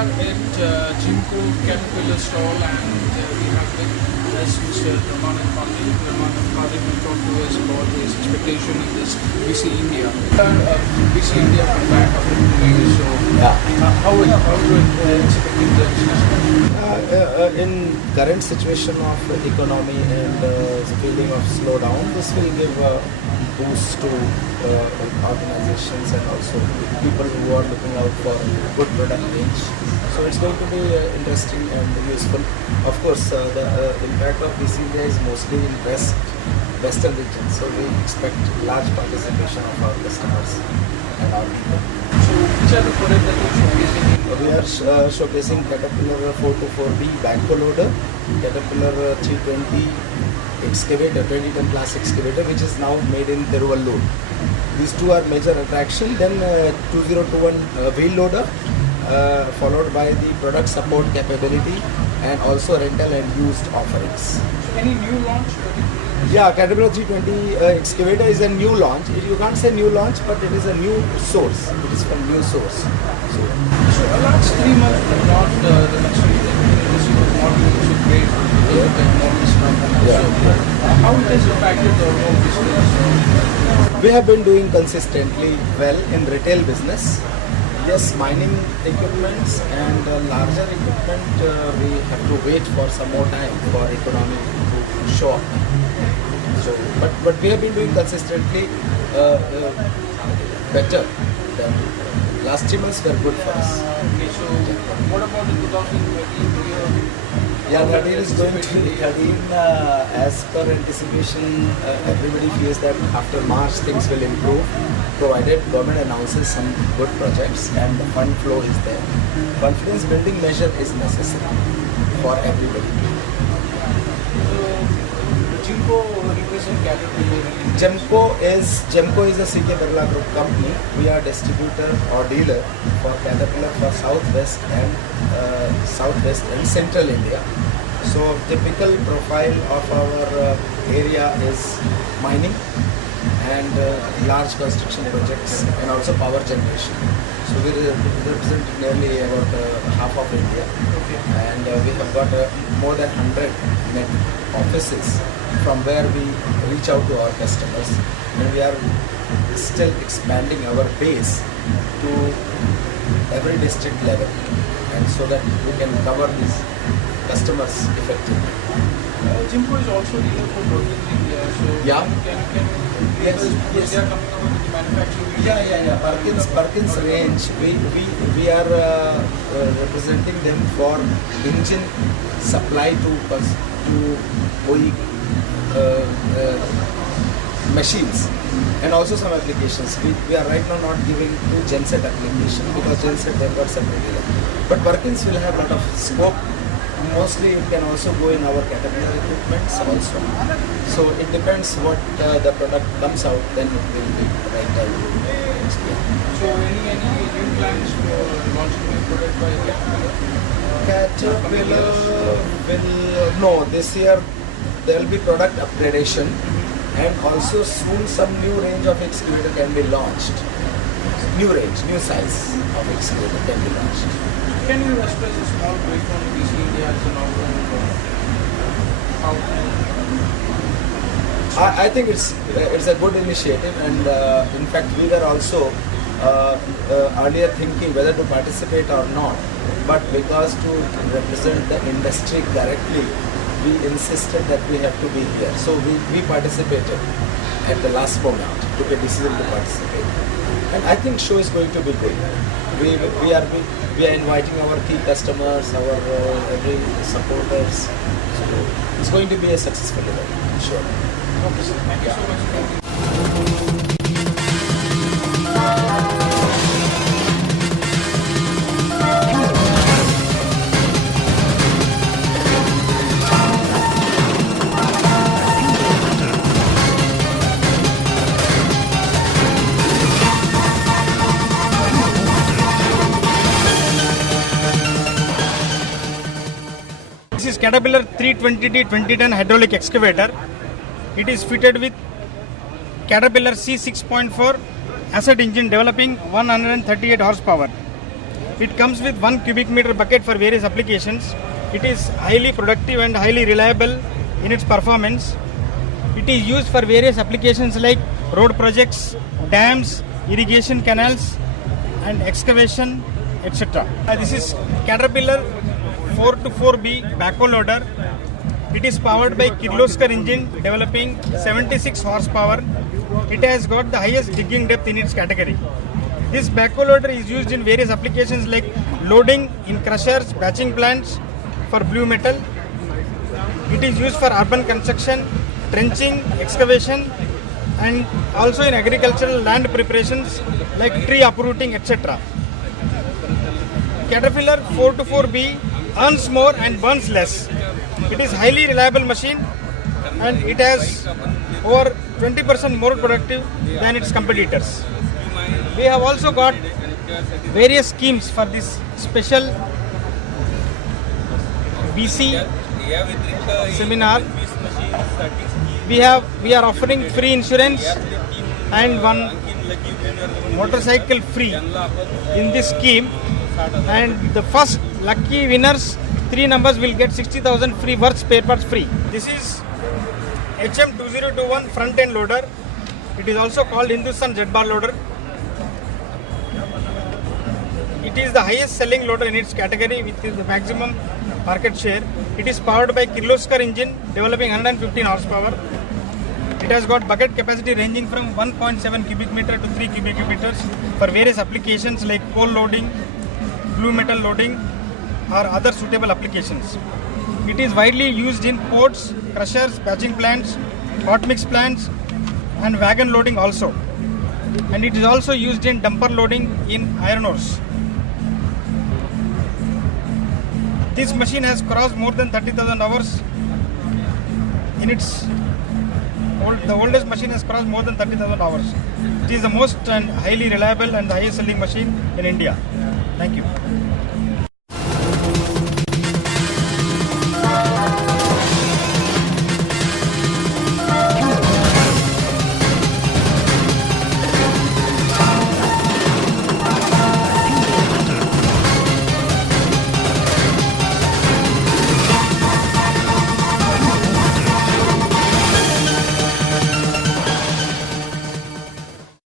are at Jimco Caterpillar stall and we have with us Mr. Ramanand Pandey. Ramanand Pandey will talk to us about his expectation in this BC India. BC India come back after 2 years, so how are you expecting the business? In current situation of economy and feeling of slowdown, this will give a boost to organizations and also people who are looking out for good product range. So it's going to be interesting and useful. Of course, the impact of BC India is mostly in western region, so we expect large participation of our customers and our people. So which are the products that you are showcasing? We are showcasing Caterpillar 424B backhoe loader, Caterpillar 320 excavator, 20-ton class excavator, which is now made in Tiruvallur. These two are major attraction. Then 2021 wheel loader, followed by the product support capability and also rental and used offerings. So any new launch? Yeah, Caterpillar 320 excavator is a new launch. You can't say new launch, but it is a new source. It is from new source. So last 3 months were not the luxury that this model was so great because of the economic struggle. Yeah. So how it has impacted the overall business? We have been doing consistently well in retail business. Yes, mining equipments and larger equipment, we have to wait for some more time for economy to show up. So, but we have been doing consistently better than last 3 months were good for us. Okay, so what about the 2020 year? Yeah, 13 is going to be 13. As per anticipation, everybody feels that after March things will improve, provided government announces some good projects and the fund flow is there. Confidence building measure is necessary for everybody. Jimco represent Caterpillar. Gemco is a CK Birla Group company. We are distributor or dealer for Caterpillar for Southwest and Central India. So typical profile of our area is mining and large construction projects and also power generation. So we represent nearly about half of India. Okay. And we have got more than 100 net offices from where we reach out to our customers, and we are still expanding our base to every district level, and so that we can cover these customers effectively. Jimco is also dealer for Perkins India, so Yeah. can Yes. they are coming up with the manufacturing. Yeah. Perkins range. We are representing them for engine supply to OE machines and also some applications. We are right now not giving to genset application because genset they got separately. But Perkins will have a lot of scope. Mostly it can also go in our Caterpillar equipments also. So it depends what the product comes out, then it will be the right time to explain. So any new plans for launching new product by Caterpillar will, no, this year there will be product upgradation and also soon some new range of excavator can be launched. New range, new size of excavator can be launched. Can you express a small brief on BC India as an I think it's a good initiative, and in fact we were also earlier thinking whether to participate or not, but because to represent the industry correctly, we insisted that we have to be here. So we participated at the last moment, took a decision to participate. And I think show is going to be good. We are inviting our key customers, our every supporters. So it's going to be a successful event, I'm sure. Okay, sir. Thank you so much. This is Caterpillar 320T 20-ton hydraulic excavator. It is fitted with Caterpillar C6.4 asset engine developing 138 horsepower. It comes with 1 cubic meter bucket for various applications. It is highly productive and highly reliable in its performance. It is used for various applications like road projects, dams, irrigation canals and excavation, etc. This is Caterpillar 424B backhoe loader. It is powered by Kirloskar engine developing 76 horsepower. It has got the highest digging depth in its category. This backhoe loader is used in various applications like loading in crushers, batching plants for blue metal. It is used for urban construction, trenching, excavation and also in agricultural land preparations like tree uprooting, etc. Caterpillar 424B earns more and burns less. It is highly reliable machine and it has over 20% more productive than its competitors. We have also got various schemes for this special BC seminar. We are offering free insurance and one motorcycle free in this scheme, and the first lucky winners, 3 numbers, will get 60,000 free worth spare parts free. This is HM2021 front end loader. It is also called Hindustan Z bar loader. It is the highest selling loader in its category with the maximum market share. It is powered by Kirloskar engine developing 115 horsepower. It has got bucket capacity ranging from 1.7 cubic meter to 3 cubic meters for various applications like coal loading, blue metal loading or other suitable applications. It is widely used in ports, crushers, batching plants, hot mix plants and wagon loading also. And it is also used in dumper loading in iron ores. This machine has crossed more than 30,000 hours in its the oldest machine has crossed more than 30,000 hours. It is the most and highly reliable and the highest selling machine in India. Thank you.